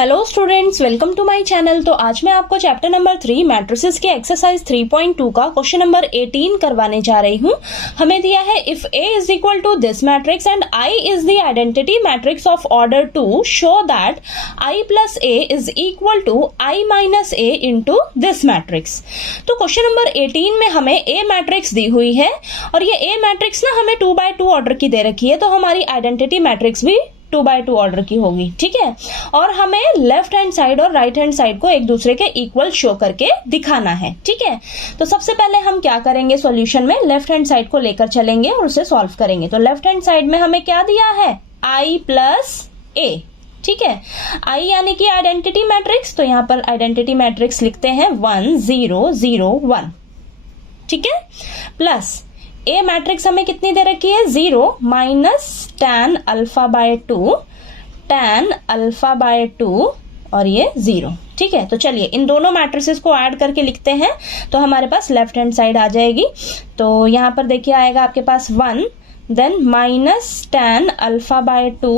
Hello students, welcome to my channel. तो आज मैं आपको चैप्टर नंबर 3 मैट्रिसेस के एक्सरसाइज 3.2 का क्वेश्चन नंबर 18 करवाने जा रही हूँ। हमें दिया है if A is equal to this matrix and I is the identity matrix of order 2, show that I plus A is equal to I minus A into this matrix. तो question number 18 में हमें A matrix दी हुई है और ये A matrix ना हमें 2x2 order की दे रखी है, तो हमारी आइडेंटिटी मैट्रिक्स भी 2x2 ऑर्डर की होगी, ठीक है। और हमें लेफ्ट हैंड साइड और राइट हैंड साइड को एक दूसरे के इक्वल शो करके दिखाना है, ठीक है। तो सबसे पहले हम क्या करेंगे, सॉल्यूशन में लेफ्ट हैंड साइड को लेकर चलेंगे और उसे सॉल्व करेंगे। तो लेफ्ट हैंड साइड में हमें क्या दिया है, I प्लस A, ठीक है। I यानी कि आइडेंटिटी मैट्रिक्स, तो यहां पर आइडेंटिटी मैट्रिक्स लिखते हैं 1 0 0 1, ठीक है। प्लस A मैट्रिक्स हमें कितनी दे रखी है, 0 minus tan alpha by 2, tan alpha by 2 और ये 0, ठीक है। तो चलिए इन दोनों मैट्रिसेस को ऐड करके लिखते हैं, तो हमारे पास लेफ्ट हैंड साइड आ जाएगी। तो यहाँ पर देखिए आएगा आपके पास 1, then minus tan alpha by 2,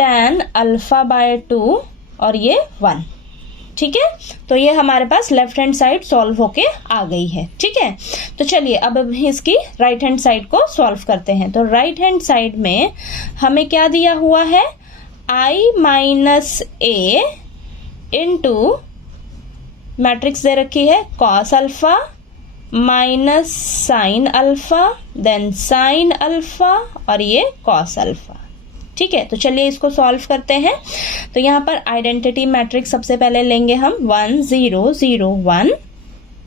tan alpha by 2 और ये 1, ठीक है। तो ये हमारे पास लेफ्ट हैंड साइड सॉल्व होके आ गई है, ठीक है। तो चलिए अब इसकी राइट हैंड साइड को सॉल्व करते हैं। तो राइट हैंड साइड में हमें क्या दिया हुआ है, I minus A into matrix दे रखी है cos alpha minus sine alpha, then sine alpha और ये cos अल्फा, ठीक है। तो चलिए इसको सॉल्व करते हैं। तो यहाँ पर आइडेंटिटी मैट्रिक्स सबसे पहले लेंगे हम 1 0 0 1,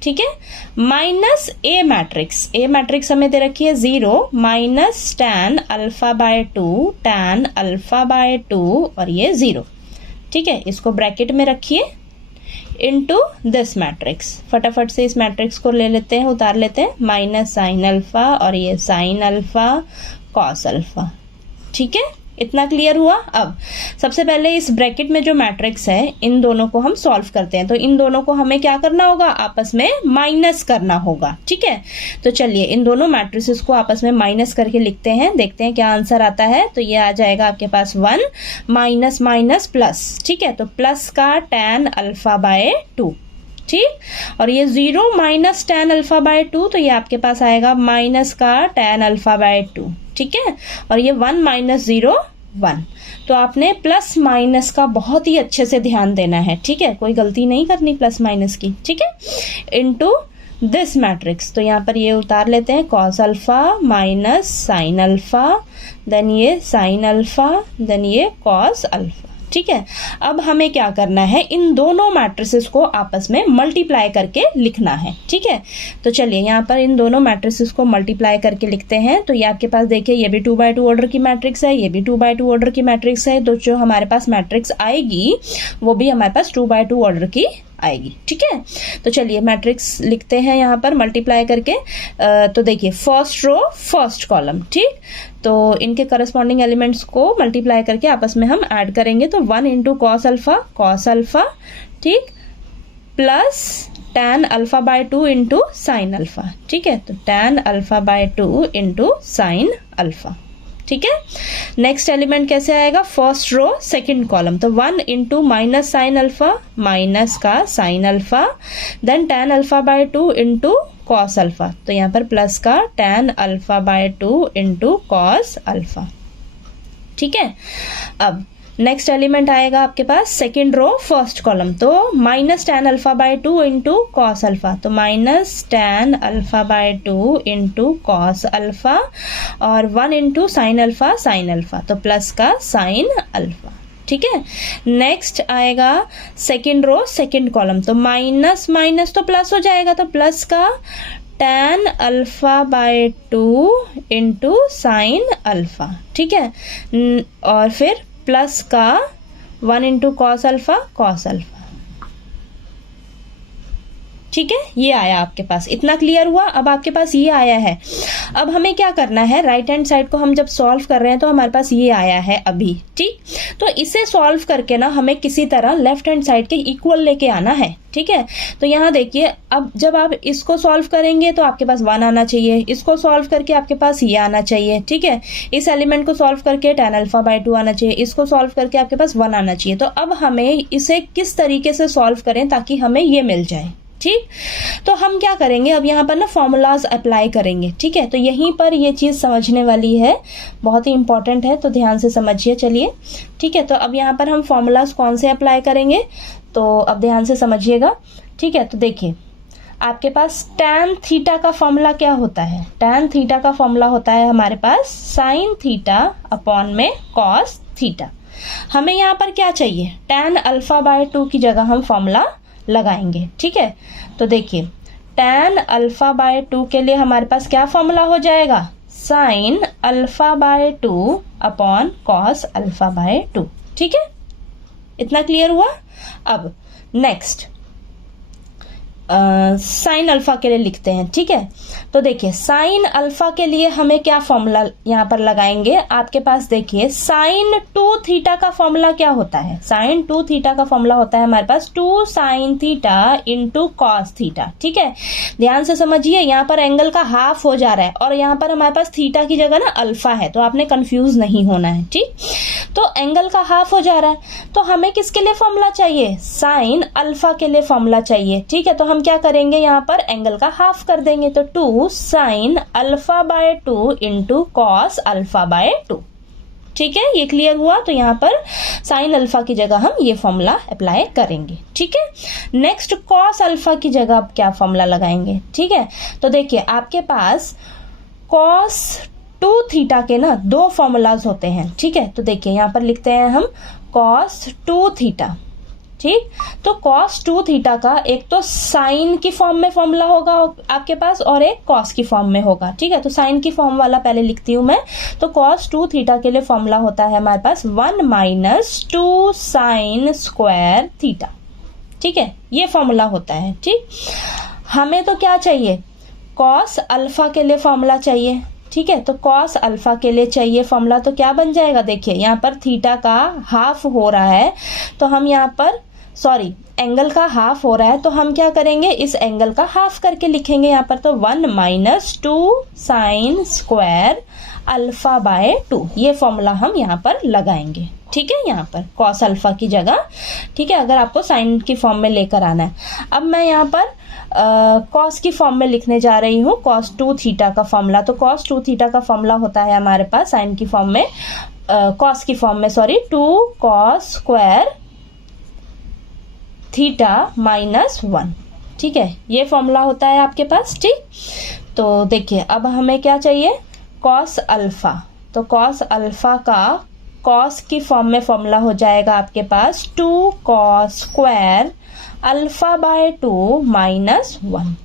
ठीक है, माइनस A मैट्रिक्स हमें दे रखी है 0 minus tan alpha by 2, tan alpha by 2 और ये 0, ठीक है। इसको ब्रैकेट में रखिए इनटू दिस मैट्रिक्स। फटाफट से इस मैट्रिक्स को ले लेते हैं, उतार लेते हैं, माइनस साइन अल्फा और ये साइन अल्फा कॉस अल्फा, ठीक है। इतना क्लियर हुआ। अब सबसे पहले इस ब्रैकेट में जो मैट्रिक्स है इन दोनों को हम सॉल्व करते हैं। तो इन दोनों को हमें क्या करना होगा, आपस में माइनस करना होगा, ठीक है। तो चलिए इन दोनों मैट्रिसेस को आपस में माइनस करके लिखते हैं, देखते हैं क्या आंसर आता है। तो ये आ जाएगा आपके पास 1 माइनस माइनस प्लस, ठीक है। तो प्लस का tan अल्फा बाय 2, ठीक, और ये 0 माइनस tan अल्फा बाय 2, तो ये आपके पास आएगा माइनस का tan अल्फा बाय 2, ठीक है। और ये 1 माइनस 0 1। तो आपने प्लस माइनस का बहुत ही अच्छे से ध्यान देना है, ठीक है, कोई गलती नहीं करनी प्लस माइनस की, ठीक है। इनटू दिस मैट्रिक्स, तो यहाँ पर ये उतार लेते हैं, cos alpha minus sine alpha, then ये साइन अल्फा, देन ये cos अल्फा, ठीक है। अब हमें क्या करना है, इन दोनों मैट्रिसेस को आपस में मल्टीप्लाई करके लिखना है, ठीक है। तो चलिए यहाँ पर इन दोनों मैट्रिसेस को मल्टीप्लाई करके लिखते हैं। तो ये आपके पास देखिए ये भी 2x2 ऑर्डर की मैट्रिक्स है, ये भी 2x2 ऑर्डर की मैट्रिक्स है। तो जो हमारे पास मैट्रिक्स आएगी वो भी हमारे पास 2x2 ऑर्डर की आएगी, ठीक है। तो चलिए मैट्रिक्स लिखते हैं यहाँ पर मल्टीप्लाई करके। तो देखिए फर्स्ट रो फर्स्ट कॉलम, ठीक, तो इनके करस्पॉन्डिंग एलिमेंट्स को मल्टीप्लाई करके आपस में हम ऐड करेंगे। तो 1 इंटू कॉस अल्फा, ठीक, plus tan alpha by 2 into sine alpha, ठीक है। तो tan alpha by 2 into sine alpha, ठीक है। नेक्स्ट एलिमेंट कैसे आएगा, फर्स्ट रो सेकंड कॉलम, तो 1 into minus sine alpha minus का sine alpha, then tan alpha by 2 into cos alpha, तो यहाँ पर प्लस का tan alpha by 2 into cos alpha, ठीक है। अब नेक्स्ट एलिमेंट आएगा आपके पास सेकेंड रो फर्स्ट कॉलम, तो minus tan alpha by 2 into cos alpha, तो minus tan alpha by 2 into cos alpha और 1 इंटू साइन अल्फा, तो प्लस का साइन अल्फा, ठीक है। नेक्स्ट आएगा सेकेंड रो सेकेंड कॉलम, तो माइनस माइनस तो प्लस हो जाएगा, तो प्लस का tan alpha by 2 into sine alpha, ठीक है। और फिर प्लस का 1 इंटू कॉस अल्फा, ठीक है, ये आया आपके पास, इतना क्लियर हुआ। अब आपके पास ये आया है, अब हमें क्या करना है, राइट हैंड साइड को हम जब सॉल्व कर रहे हैं तो हमारे पास ये आया है अभी, ठीक। तो इसे सॉल्व करके ना हमें किसी तरह लेफ्ट हैंड साइड के इक्वल लेके आना है, ठीक है। तो यहाँ देखिए, अब जब आप इसको सॉल्व करेंगे तो आपके पास 1 आना चाहिए, इसको सॉल्व करके आपके पास ये आना चाहिए, ठीक है। इस एलिमेंट को सॉल्व करके tan α/2 आना चाहिए, इसको सॉल्व करके आपके पास 1 आना चाहिए। तो अब हमें इसे किस तरीके से सॉल्व करें ताकि हमें ये मिल जाए, ठीक। तो हम क्या करेंगे, अब यहाँ पर ना फॉर्मूलाज अप्लाई करेंगे, ठीक है। तो यहीं पर ये चीज़ समझने वाली है, बहुत ही इंपॉर्टेंट है, तो ध्यान से समझिए, चलिए, ठीक है। तो अब यहाँ पर हम फॉर्मूलाज कौन से अप्लाई करेंगे, तो अब ध्यान से समझिएगा, ठीक है। तो देखिए, आपके पास tan थीटा का फॉर्मूला क्या होता है, tan थीटा का फॉर्मूला होता है हमारे पास sin थीटा अपॉन में cos थीटा। हमें यहाँ पर क्या चाहिए, tan α/2 की जगह हम फॉर्मूला लगाएंगे, ठीक है। तो देखिए, tan α/2 के लिए हमारे पास क्या फॉर्मूला हो जाएगा, sin α/2 अपॉन cos α/2, ठीक है। इतना क्लियर हुआ। अब नेक्स्ट साइन अल्फा के लिए लिखते हैं, ठीक है। तो देखिए, साइन अल्फा के लिए हमें क्या फॉर्मूला यहाँ पर लगाएंगे, आपके पास देखिए साइन 2 थीटा का फॉर्मूला क्या होता है, साइन 2 थीटा का फॉर्मूला होता है हमारे पास 2 sine theta into cos theta, ठीक है। ध्यान से समझिए, यहाँ पर एंगल का हाफ हो जा रहा है और यहाँ पर हमारे पास थीटा की जगह ना अल्फा है, तो आपने कंफ्यूज नहीं होना है, ठीक। तो एंगल का हाफ हो जा रहा है, तो हमें किसके लिए फॉर्मूला चाहिए, साइन अल्फा के लिए फॉर्मूला चाहिए, ठीक है। तो हम क्या करेंगे, यहाँ पर एंगल का हाफ कर देंगे, तो 2 साइन α/2 इंटू कॉस α/2, ठीक है। ये क्लियर हुआ। तो यहाँ पर साइन अल्फा की जगह हम ये फॉर्मूला अप्लाई करेंगे, ठीक है। नेक्स्ट कॉस अल्फा की जगह आप क्या फॉर्मूला लगाएंगे, ठीक है। तो देखिए, आपके पास कॉस 2 थीटा के ना 2 फॉर्मूलाज होते हैं, ठीक है। तो देखिए, यहाँ पर लिखते हैं हम कॉस 2 थीटा, ठीक। तो cos 2 थीटा का एक तो साइन की फॉर्म में फॉर्मूला होगा आपके पास और एक cos की फॉर्म में होगा, ठीक है। तो साइन की फॉर्म वाला पहले लिखती हूं मैं। तो cos 2 थीटा के लिए फॉर्मूला होता है हमारे पास 1 - 2 साइन स्क्वायर थीटा, ठीक है। ये फॉर्मूला होता है, ठीक। हमें तो क्या चाहिए, cos अल्फा के लिए फॉर्मूला चाहिए, ठीक है। तो cos अल्फा के लिए चाहिए फॉर्मूला, तो क्या बन जाएगा, देखिए यहाँ पर थीटा का हाफ हो रहा है, तो हम यहाँ पर एंगल का हाफ हो रहा है, तो हम क्या करेंगे, इस एंगल का हाफ करके लिखेंगे यहाँ पर। तो 1 - 2 साइन स्क्वायर α/2, ये फॉर्मूला हम यहाँ पर लगाएंगे, ठीक है। यहाँ पर cos अल्फा की जगह, ठीक है, अगर आपको साइन की फॉर्म में लेकर आना है। अब मैं यहाँ पर cos की फॉर्म में लिखने जा रही हूँ cos 2 थीटा का फॉर्मूला। तो cos 2 थीटा का फॉर्मूला होता है हमारे पास साइन की फॉर्म में, cos की फॉर्म में 2 cos स्क्वायर थीटा -1, ठीक है। ये फॉर्मूला होता है आपके पास, ठीक। तो देखिए, अब हमें क्या चाहिए, cos अल्फा। तो cos अल्फा का cos की फॉर्म में फॉर्मूला हो जाएगा आपके पास 2 cos स्क्वायर α/2 -1,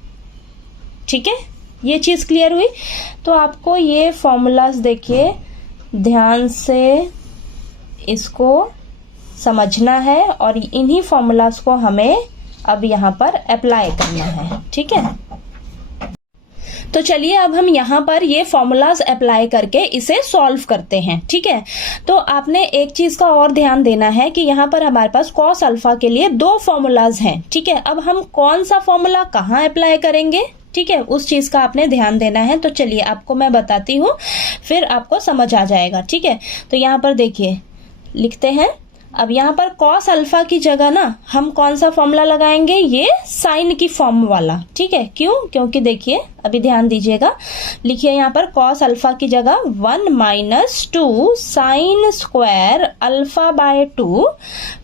ठीक है। ये चीज क्लियर हुई। तो आपको ये फॉर्मूलाज देखिए ध्यान से इसको समझना है और इन्हीं फॉर्मूलाज को हमें अब यहाँ पर अप्लाई करना है, ठीक है। तो चलिए, अब हम यहाँ पर ये फॉर्मूलाज अप्लाई करके इसे सॉल्व करते हैं, ठीक है। तो आपने एक चीज का और ध्यान देना है कि यहाँ पर हमारे पास cos अल्फा के लिए 2 फॉर्मूलाज हैं, ठीक है। अब हम कौन सा फॉर्मूला कहाँ अप्लाई करेंगे, ठीक है, उस चीज का आपने ध्यान देना है। तो चलिए आपको मैं बताती हूँ, फिर आपको समझ आ जाएगा, ठीक है। तो यहाँ पर देखिए, लिखते हैं। अब यहाँ पर cos अल्फा की जगह ना हम कौन सा फॉर्मूला लगाएंगे, ये साइन की फॉर्म वाला, ठीक है। क्यों, क्योंकि देखिए, अभी ध्यान दीजिएगा, लिखिए यहाँ पर cos अल्फा की जगह 1 - 2 साइन स्क्वायर α/2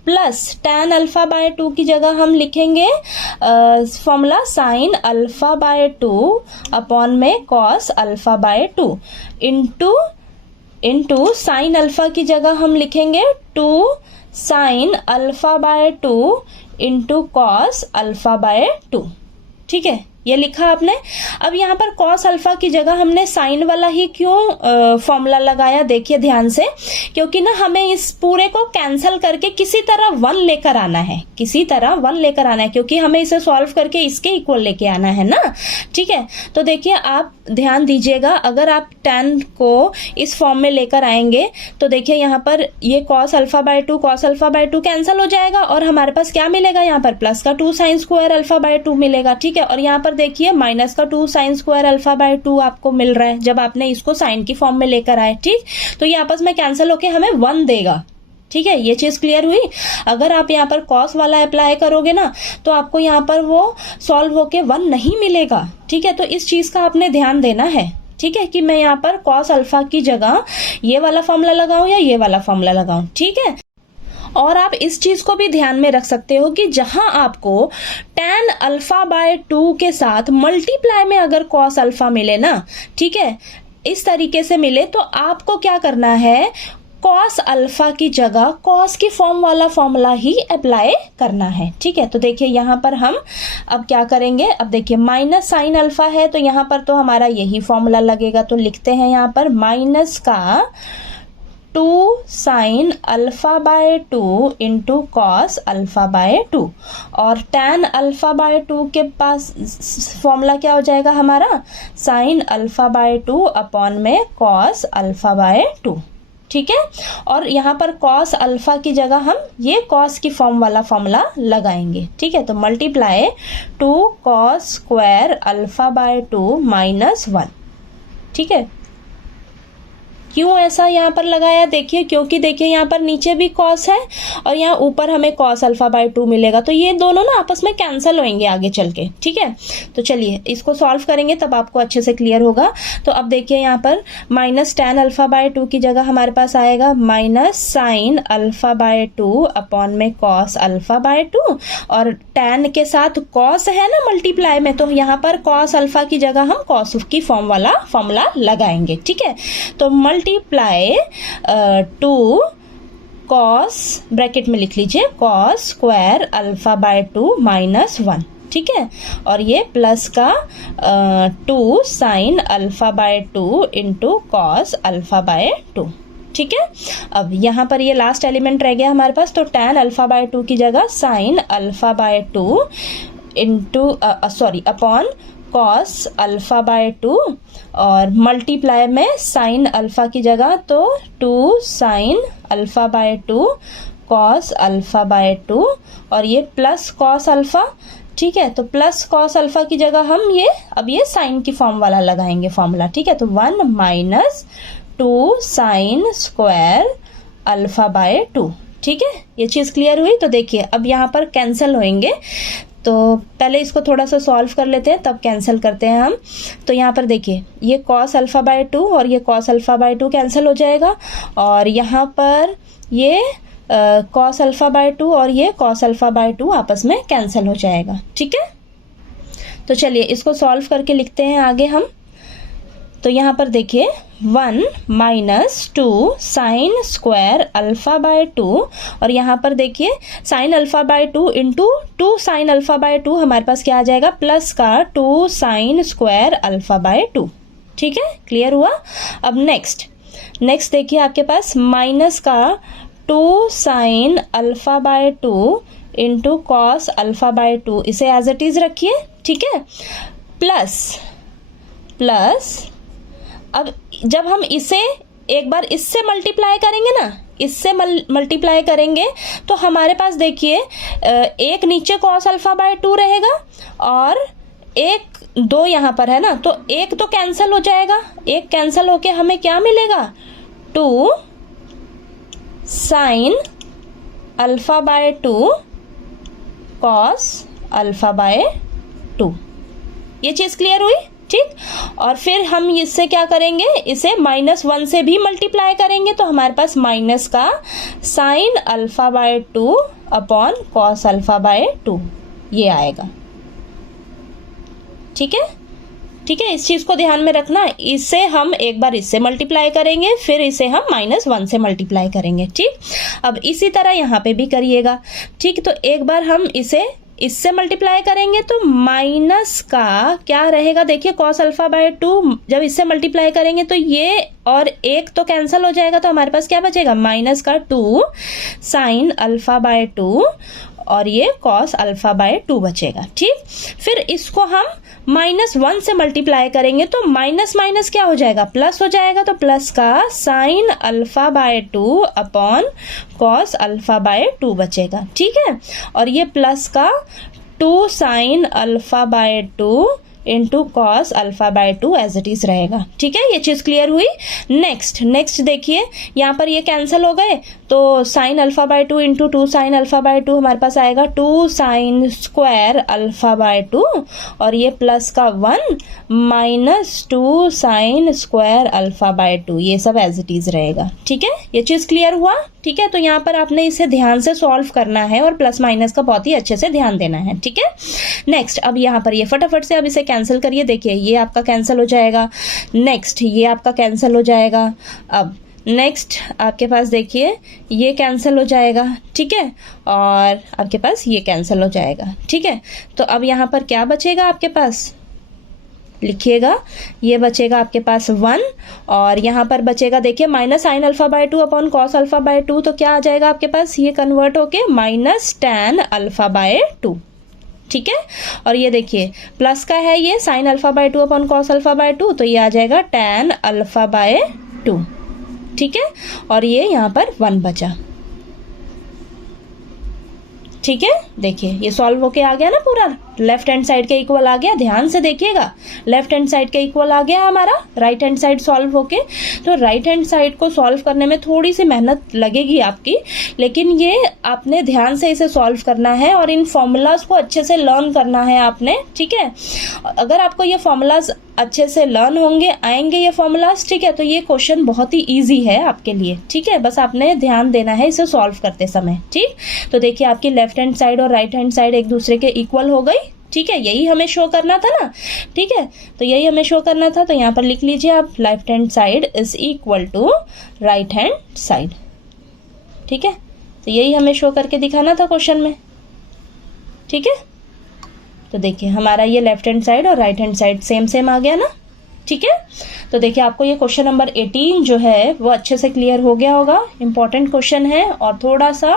प्लस tan α/2 की जगह हम लिखेंगे फॉर्मूला साइन α/2 अपॉन में cos α/2 इंटू साइन अल्फा की जगह हम लिखेंगे 2 साइन α/2 इंटू कॉस α/2, ठीक है। ये लिखा आपने। अब यहाँ पर कॉस अल्फा की जगह हमने साइन वाला ही क्यों फॉर्मूला लगाया, देखिए ध्यान से, क्योंकि ना हमें इस पूरे को कैंसिल करके किसी तरह 1 लेकर आना है, किसी तरह 1 लेकर आना है, क्योंकि हमें इसे सॉल्व करके इसके इक्वल लेके आना है ना। ठीक है, तो देखिए आप ध्यान दीजिएगा, अगर आप tan को इस फॉर्म में लेकर आएंगे तो देखिए यहाँ पर ये cos alpha by 2 cos alpha by 2 cancel हो जाएगा और हमारे पास क्या मिलेगा, यहाँ पर प्लस का 2 साइन स्क्वायर अल्फा बाय 2 मिलेगा। ठीक है, और यहाँ पर देखिए माइनस का 2 साइन स्क्वायर अल्फा बाय 2 आपको मिल रहा है जब आपने इसको साइन की फॉर्म में लेकर आए। ठीक, तो ये आपस में कैंसिल होके हमें 1 देगा। ठीक है, ये चीज क्लियर हुई। अगर आप यहाँ पर कॉस वाला अप्लाई करोगे ना तो आपको यहाँ पर वो सॉल्व होके 1 नहीं मिलेगा। ठीक है, तो इस चीज का आपने ध्यान देना है। ठीक है, कि मैं यहाँ पर कॉस अल्फा की जगह ये वाला फॉर्मूला लगाऊं या ये वाला फॉर्मूला लगाऊं। ठीक है, और आप इस चीज को भी ध्यान में रख सकते हो कि जहां आपको tan अल्फा बाय 2 के साथ मल्टीप्लाई में अगर cos अल्फा मिले ना, ठीक है, इस तरीके से मिले, तो आपको क्या करना है, cos अल्फा की जगह cos की फॉर्म वाला फॉर्मूला ही अप्लाई करना है। ठीक है, तो देखिए यहाँ पर हम अब क्या करेंगे, अब देखिए माइनस साइन अल्फा है तो यहाँ पर तो हमारा यही फॉर्मूला लगेगा, तो लिखते हैं यहाँ पर माइनस का 2 sine alpha by 2 into cos alpha by 2, और tan अल्फा बाय 2 के पास फॉर्मूला क्या हो जाएगा हमारा, साइन अल्फा बाय 2 अपॉन में कॉस अल्फा बाय 2। ठीक है, और यहाँ पर cos अल्फा की जगह हम ये cos की फॉर्म वाला फॉर्मूला लगाएंगे। ठीक है, तो multiply 2 cos square alpha by 2 minus 1। ठीक है, क्यों ऐसा यहाँ पर लगाया, देखिए क्योंकि देखिए यहाँ पर नीचे भी cos है और यहाँ ऊपर हमें cos अल्फा बाय 2 मिलेगा, तो ये दोनों ना आपस में कैंसिल होंगे आगे चल के। ठीक है, तो चलिए इसको सॉल्व करेंगे तब आपको अच्छे से क्लियर होगा। तो अब देखिए यहाँ पर माइनस tan अल्फा बाय 2 की जगह हमारे पास आएगा minus sine alpha by 2 upon में cos अल्फा बाय 2, और tan के साथ cos है ना मल्टीप्लाई में, तो यहाँ पर cos अल्फा की जगह हम cos की फॉर्म वाला फॉर्मूला लगाएंगे। ठीक है, तो मल्टीप्लाई 2 cos, ब्रैकेट में लिख लीजिए, cos square alpha by 2 minus 1। ठीक है, और ये प्लस का 2 sine alpha by 2 into cos alpha by 2। ठीक है, अब यहाँ पर ये लास्ट एलिमेंट रह गया हमारे पास, तो tan अल्फा बाय 2 की जगह sign alpha by 2 into upon cos alpha by 2, और मल्टीप्लाई में साइन अल्फा की जगह तो 2 sine alpha by 2 cos alpha by 2, और ये प्लस कॉस अल्फा। ठीक है, तो प्लस कॉस अल्फा की जगह हम ये साइन की फॉर्म वाला लगाएंगे फॉर्मूला। ठीक है, तो 1 minus 2 sine square alpha by 2। ठीक है, ये चीज क्लियर हुई। तो देखिए अब यहाँ पर कैंसिल होंगे, तो पहले इसको थोड़ा सा सॉल्व कर लेते हैं तब कैंसिल करते हैं हम। तो यहाँ पर देखिए ये cos अल्फा बाय 2 और ये cos अल्फा बाय 2 कैंसिल हो जाएगा, और यहाँ पर ये cos अल्फा बाय 2 और ये cos अल्फा बाय 2 आपस में कैंसिल हो जाएगा। ठीक है, तो चलिए इसको सॉल्व करके लिखते हैं आगे हम। तो यहाँ पर देखिए 1 minus 2 sine square alpha by 2, और यहाँ पर देखिए sign alpha by 2 into 2 sine alpha by 2 हमारे पास क्या आ जाएगा, प्लस का 2 साइन स्क्वायर अल्फा बाय 2। ठीक है, क्लियर हुआ। अब नेक्स्ट देखिए आपके पास माइनस का 2 sine alpha by 2 into cos alpha by 2, इसे एज इट इज रखिए। ठीक है, प्लस अब जब हम इसे एक बार इससे मल्टीप्लाई करेंगे ना, इससे मल्टीप्लाई करेंगे तो हमारे पास देखिए एक नीचे cos अल्फा बाय 2 रहेगा और एक 2 यहाँ पर है ना, तो एक तो कैंसिल हो जाएगा, एक कैंसिल होके हमें क्या मिलेगा, 2 sine alpha by 2 cos alpha by 2। ये चीज क्लियर हुई। ठीक, और फिर हम इससे क्या करेंगे, इसे -1 से भी मल्टीप्लाई करेंगे तो हमारे पास माइनस का sine alpha by 2 upon cos alpha by 2 ये आएगा। ठीक है, इस चीज को ध्यान में रखना। इसे हम एक बार इससे मल्टीप्लाई करेंगे, फिर इसे हम -1 से मल्टीप्लाई करेंगे। ठीक, अब इसी तरह यहाँ पे भी करिएगा। ठीक, तो एक बार हम इसे इससे मल्टीप्लाई करेंगे तो माइनस का क्या रहेगा, देखिए cos अल्फा बाय 2, जब इससे मल्टीप्लाई करेंगे तो ये और एक तो कैंसिल हो जाएगा, तो हमारे पास क्या बचेगा, माइनस का 2 साइन अल्फा बाय 2 और ये cos अल्फा बाय 2 बचेगा। ठीक, फिर इसको हम -1 से मल्टीप्लाई करेंगे तो माइनस माइनस क्या हो जाएगा, प्लस हो जाएगा, तो प्लस का sine alpha by 2 upon cos alpha by 2 बचेगा। ठीक है, और ये प्लस का 2 sine alpha by 2 into cos alpha by 2 as it is रहेगा। ठीक है, ये चीज क्लियर हुई। नेक्स्ट देखिए, यहाँ पर ये कैंसिल हो गए तो sign alpha by 2 into 2 sine alpha by 2 हमारे पास आएगा 2 साइन स्क्वायर अल्फा बाय 2 और ये प्लस का 1 minus 2 sine square alpha by 2, ये सब एज इट इज रहेगा। ठीक है, ये चीज क्लियर हुआ। ठीक है, तो यहाँ पर आपने इसे ध्यान से सॉल्व करना है और प्लस माइनस का बहुत ही अच्छे से ध्यान देना है। ठीक है, नेक्स्ट अब यहाँ पर ये फटाफट से अब इसे कैंसिल करिए। देखिए ये आपका कैंसिल हो जाएगा, नेक्स्ट ये आपका कैंसिल हो जाएगा, अब नेक्स्ट आपके पास देखिए ये कैंसिल हो जाएगा। ठीक है, और आपके पास ये कैंसिल हो जाएगा। ठीक है, तो अब यहाँ पर क्या बचेगा आपके पास, लिखिएगा, ये बचेगा आपके पास 1 और यहाँ पर बचेगा देखिए minus sine alpha by 2 upon cos alpha by 2, तो क्या आ जाएगा आपके पास, ये कन्वर्ट होके माइनस टैन अल्फा बाय 2। ठीक है, और ये देखिए प्लस का है ये sine alpha by 2 upon cos alpha by 2, तो ये आ जाएगा टैन अल्फा बाय 2। ठीक है, और ये यहाँ पर 1 बचा। ठीक है, देखिए ये सॉल्व होके आ गया ना, पूरा लेफ्ट हैंड साइड के इक्वल आ गया। ध्यान से देखिएगा, लेफ्ट हैंड साइड के इक्वल आ गया हमारा राइट हैंड साइड सॉल्व होके। तो राइट हैंड साइड को सॉल्व करने में थोड़ी सी मेहनत लगेगी आपकी, लेकिन ये आपने ध्यान से इसे सॉल्व करना है और इन फॉर्मूलाज को अच्छे से लर्न करना है आपने। ठीक है, अगर आपको ये फॉर्मूलाज अच्छे से लर्न होंगे, आएंगे ये फॉर्मूलाज, ठीक है, तो ये क्वेश्चन बहुत ही ईजी है आपके लिए। ठीक है, बस आपने ध्यान देना है इसे सॉल्व करते समय। ठीक, तो देखिए आपकी लेफ्ट हैंड साइड और राइट हैंड साइड एक दूसरे के इक्वल हो गई। ठीक है, यही हमें शो करना था ना। ठीक है, तो यही हमें शो करना था, तो यहाँ पर लिख लीजिए आप left hand side is equal to right hand side. ठीक है, तो यही हमें शो करके दिखाना था क्वेश्चन में। ठीक है, तो देखिए हमारा ये लेफ्ट हैंड साइड और right hand side same same आ गया ना। ठीक है, तो देखिए आपको ये क्वेश्चन नंबर 18 जो है वो अच्छे से क्लियर हो गया होगा। इंपॉर्टेंट क्वेश्चन है और थोड़ा सा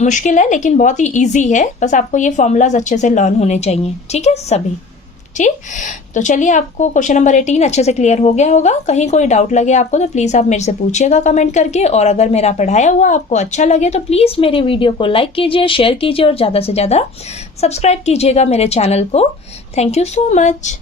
मुश्किल है, लेकिन बहुत ही इजी है। बस आपको ये फॉर्मूलाज अच्छे से लर्न होने चाहिए। ठीक है सभी। ठीक, तो चलिए आपको क्वेश्चन नंबर 18 अच्छे से क्लियर हो गया होगा। कहीं कोई डाउट लगे आपको तो प्लीज़ आप मेरे से पूछिएगा कमेंट करके, और अगर मेरा पढ़ाया हुआ आपको अच्छा लगे तो प्लीज़ मेरे वीडियो को लाइक कीजिए, शेयर कीजिए और ज़्यादा से ज़्यादा सब्सक्राइब कीजिएगा मेरे चैनल को। Thank you so much.